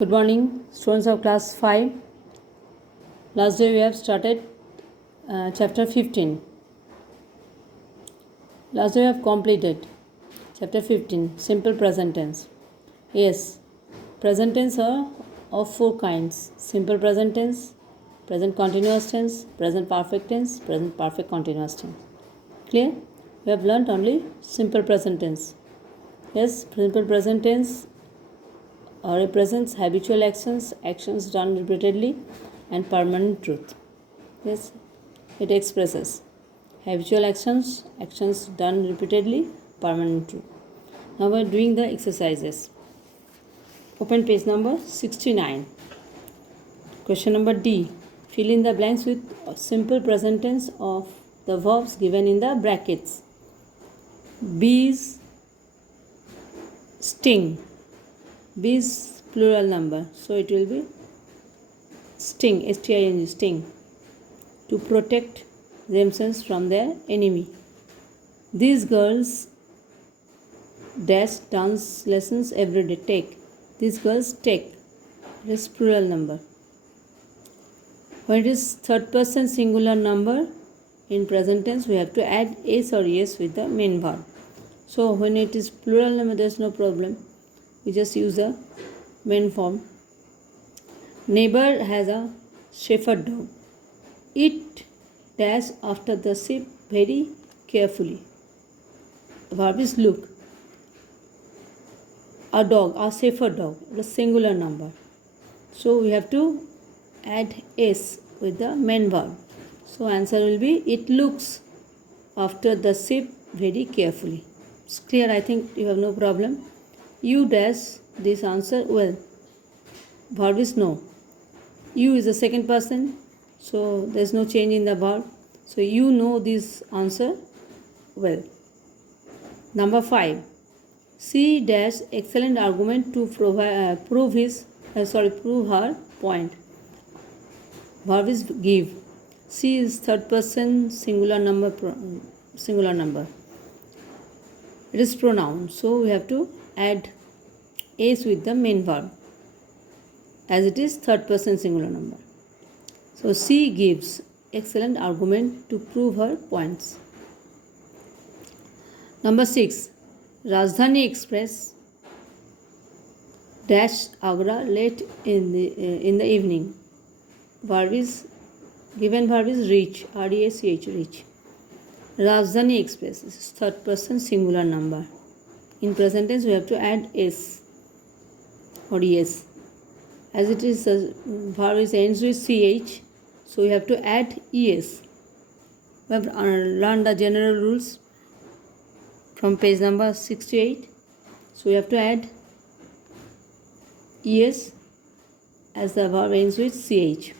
Good morning, students of class 5. Last day we have started chapter 15. Last day we have completed chapter 15, simple present tense. Yes, present tense are of four kinds: simple present tense, present continuous tense, present perfect tense, present perfect continuous tense. Clear? We have learnt only simple present tense. Yes, simple present tense represents habitual actions done repeatedly, and permanent truth. Yes, it expresses habitual actions done repeatedly, permanent truth. Now we are doing the exercises. Open page number 69. Question number D. Fill in the blanks with simple present tense of the verbs given in the brackets. Bees sting. Bees plural number, so it will be sting, sting, sting, to protect themselves from their enemy. These girls dash dance lessons every day. Take. These girls take. It is plural number. When it is third person singular number in present tense, we have to add s or es with the main verb. So when it is plural number, there is no problem. We just use the main form. Neighbor has a shepherd dog. It dash after the sheep very carefully. The verb is look. A dog, a shepherd dog, the singular number. So we have to add s with the main verb. So answer will be it looks after the sheep very carefully. It's clear, I think you have no problem. You dash this answer well. Verb is know. You is the second person, so there is no change in the verb. So you know this answer well. Number 5. C dash excellent argument to prove her point. Verb is give. C is third person singular number. It is pronoun, so we have to add s with the main verb, as it is third person singular number. So C gives excellent argument to prove her points. Number 6. Rajdhani Express dashed Agra late in the evening. Given verb is reach, R-E-A-C-H, reach. Rajdhani Express is third person singular number. In present tense we have to add s or es. As it is verb is ends with ch, so we have to add es. We have learned the general rules from page number 68. So we have to add es as the verb ends with ch.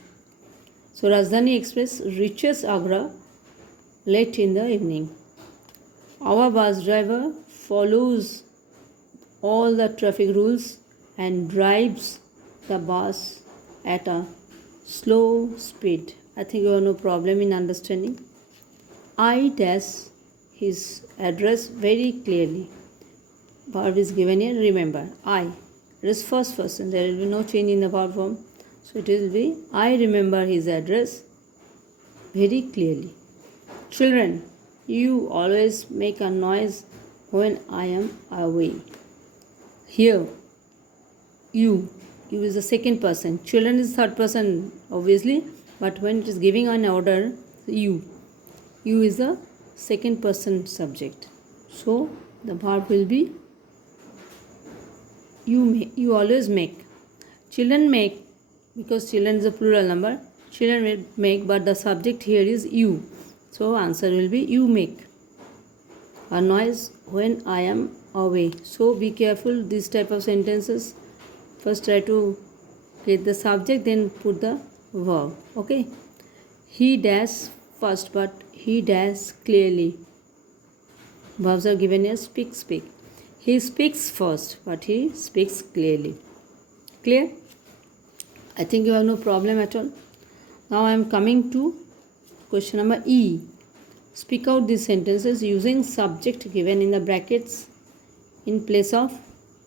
So Rajdhani Express reaches Agra late in the evening. Our bus driver follows all the traffic rules and drives the bus at a slow speed. I think you have no problem in understanding. I dash his address very clearly. Verb is given here, remember. I. It is first person. There will be no change in the verb form. So it will be I remember his address very clearly. Children, you always make a noise when I am away. Here, you is the second person. Children is third person, obviously, but when it is giving an order, you is the second person subject. So the verb will be you always make. Children make, because children is a plural number. Children will make, but the subject here is you. So answer will be you make a noise when I am away. So be careful this type of sentences. First try to get the subject, then put the verb. Okay. He dash first, but he dash clearly. Verbs are given as speak. He speaks first, but he speaks clearly. Clear? I think you have no problem at all. Now I am coming to question number E. Speak out these sentences using subject given in the brackets in place of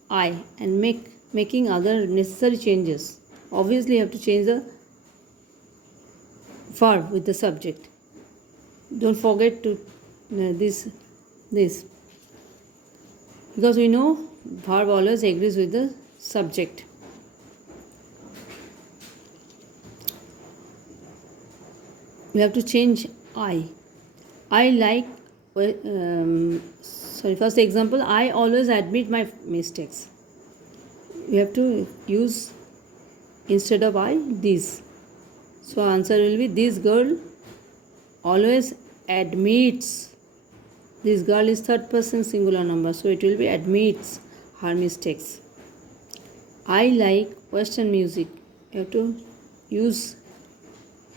I and make making other necessary changes. Obviously, you have to change the verb with the subject. Don't forget to this because we know verb always agrees with the subject. We have to change I. I like, first example, I always admit my mistakes. We have to use instead of I, this. So answer will be, this girl always admits. This girl is third person singular number, so it will be admits her mistakes. I like Western music. You have to use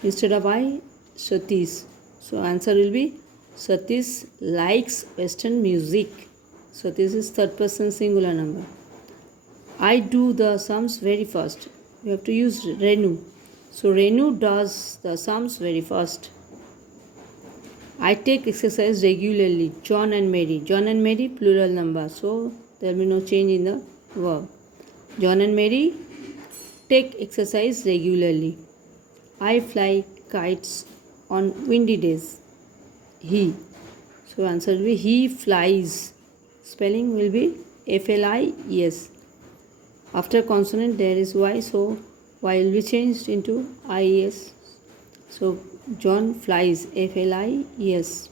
instead of I, Satish. So answer will be, Satish likes Western music. So this is third person singular number. I do the sums very fast. You have to use Renu. So Renu does the sums very fast. I take exercise regularly. John and Mary. John and Mary plural number. So there will be no change in the verb. John and Mary take exercise regularly. I fly kites on windy days. He. So answer will be, he flies. Spelling will be F-L-I-E-S. After consonant there is Y, so Y will be changed into I-E-S. So John flies, F-L-I-E-S.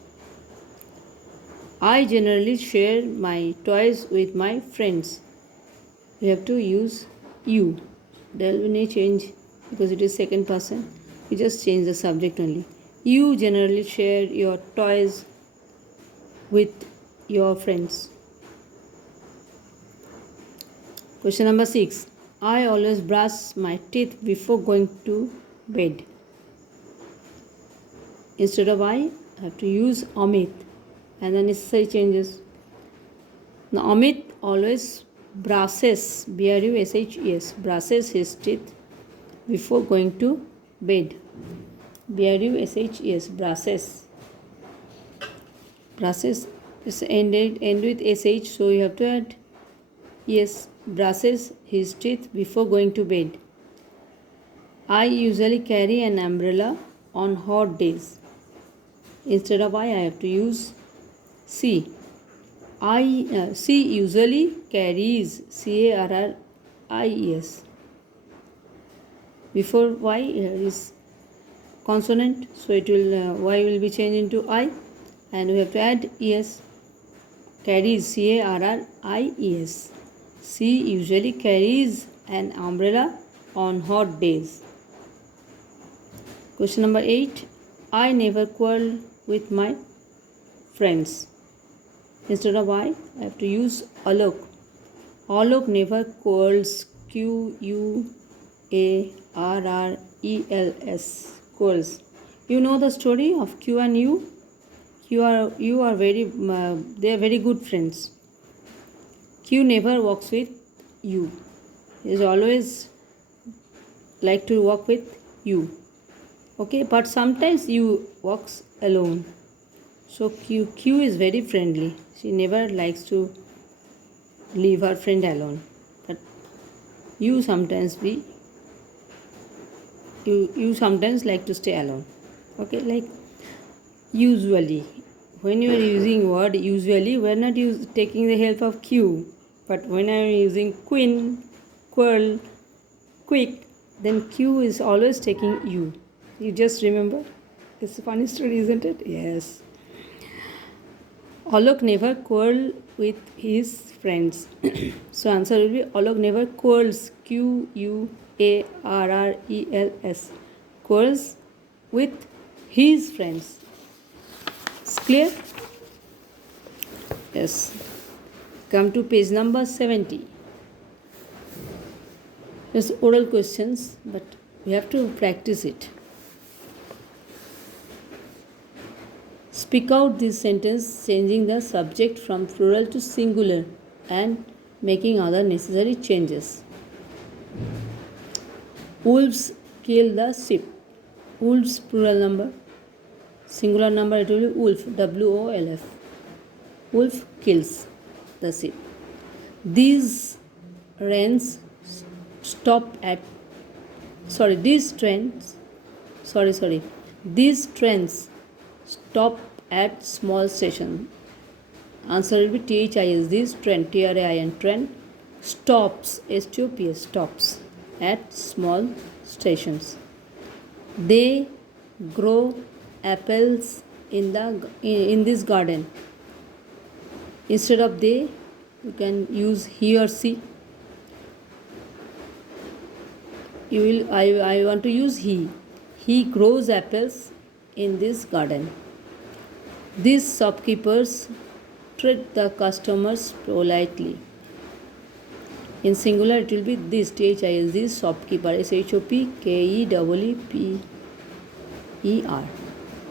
I generally share my toys with my friends. We have to use you. There will be no change because it is second person. We just change the subject only. You generally share your toys with your friends. Question number 6. I always brush my teeth before going to bed. Instead of I have to use Amit and the necessary changes. Now Amit always brushes, B-R-U-S-H-E-S, brushes his teeth before going to bed. B-R-U-S-H-E-S, brushes. Brushes is end with S-H, so you have to add yes, brushes his teeth before going to bed. I usually carry an umbrella on hot days. Instead of I have to use C. C usually carries, C-A-R-R-I-E-S. Before Y is consonant, so it will Y will be changed into I, and we have to add ES. Carries, C-A-R-R-I-E-S. C usually carries an umbrella on hot days. Question number 8. I never quarrel with my friends. Instead of I have to use Alok. Alok never quarrels, Q-U-A-R-R-E-L-S, quarrels. You know the story of Q and U? You are very, they are very good friends. Q never walks with U. He is always like to walk with you. Okay, but sometimes U walks alone. So Q is very friendly. She never likes to leave her friend alone. But you sometimes like to stay alone. Okay, like usually. When you are using word usually, we are not taking the help of Q. But when I am using queen, quarrel, quick, then Q is always taking U. You just remember? It's a funny story, isn't it? Yes. Alok never quarrel with his friends. So answer will be, Alok never quarrels, Q-U-A-R-R-E-L-S. Quarrels with his friends. It's clear? Yes. Come to page number 70. Just oral questions, but we have to practice it. Speak out this sentence, changing the subject from plural to singular and making other necessary changes. Wolves kill the sheep. Wolves plural number. Singular number it will be wolf, W-O-L-F. Wolf kills the sheep. These wrens stop at sorry these trains sorry these trains stop at small station. Answer will be THIS. This train, TRAIN, train stops, STOPS, stops at small stations. They grow apples in this garden. Instead of they, you can use he or she. I want to use he. He grows apples in this garden. These shopkeepers treat the customers politely. In singular, it will be this, THIS, this shopkeeper, SHOPKEEPER.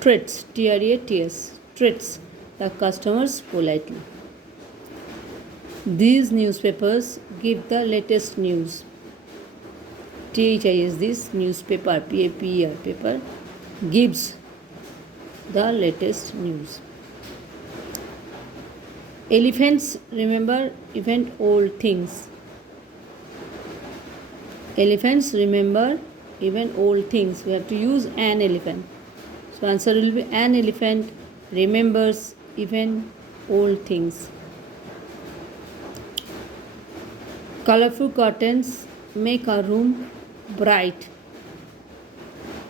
Treats, TREATS, treats the customers politely. These newspapers give the latest news. THIS, this newspaper, PAPER, paper, gives the latest news. Elephants remember even old things. Elephants remember even old things. We have to use an elephant. So answer will be an elephant remembers even old things. Colorful curtains make a room bright.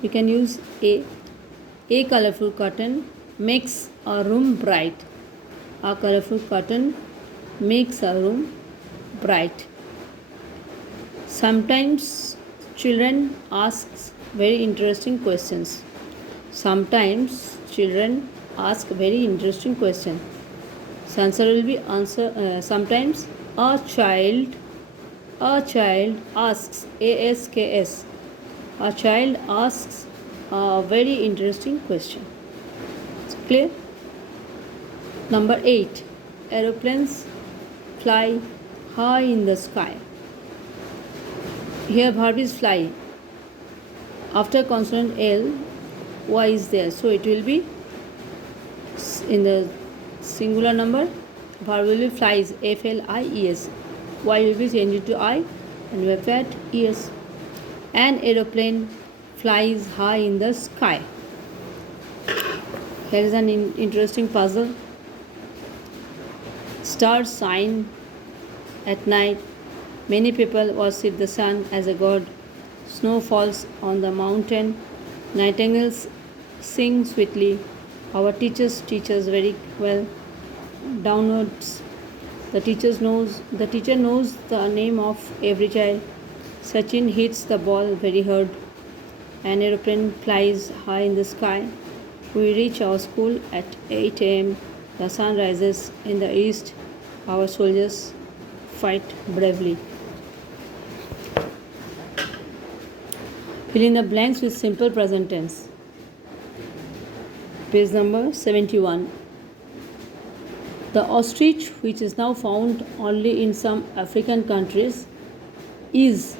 You can use a colorful curtain makes a room bright. A colorful curtain makes a room bright. Sometimes children ask very interesting questions. Sometimes children ask very interesting questions. So answer will be sometimes a child asks, ASKS. A child asks a very interesting question. It's clear? Number 8. Aeroplanes fly high in the sky. Here verb is fly. After consonant L, Y is there. So it will be in the singular number. Verb will be flies, FLIES. Y will be changed to I and we have at ES. An aeroplane flies high in the sky. Here is an interesting puzzle. Stars shine at night. Many people worship the sun as a god. Snow falls on the mountain. Nightingales sing sweetly. Our teachers teach us very well. Downwards. The teacher knows the name of every child. Sachin hits the ball very hard. An aeroplane flies high in the sky. We reach our school at 8 a.m. The sun rises in the east. Our soldiers fight bravely. Fill in the blanks with simple present tense. Page number 71. The ostrich, which is now found only in some African countries, is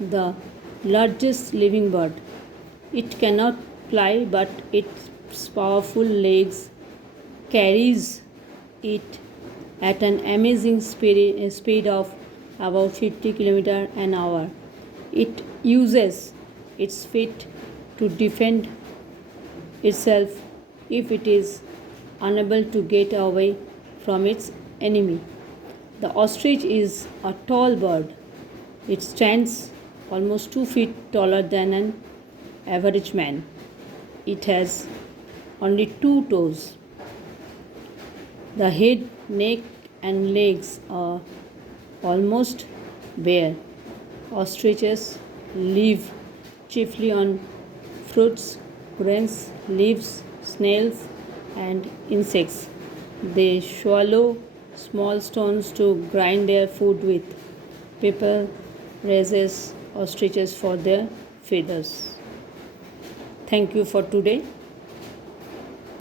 the largest living bird. It cannot fly, but its powerful legs carries it at an amazing speed of about 50 km an hour. It uses its feet to defend itself if it is unable to get away from its enemy. The ostrich is a tall bird. It stands almost 2 feet taller than an average man. It has only 2 toes. The head, neck, and legs are almost bare. Ostriches live chiefly on fruits, grains, leaves, snails, and insects. They swallow small stones to grind their food with. People raises ostriches for their feathers. Thank you for today.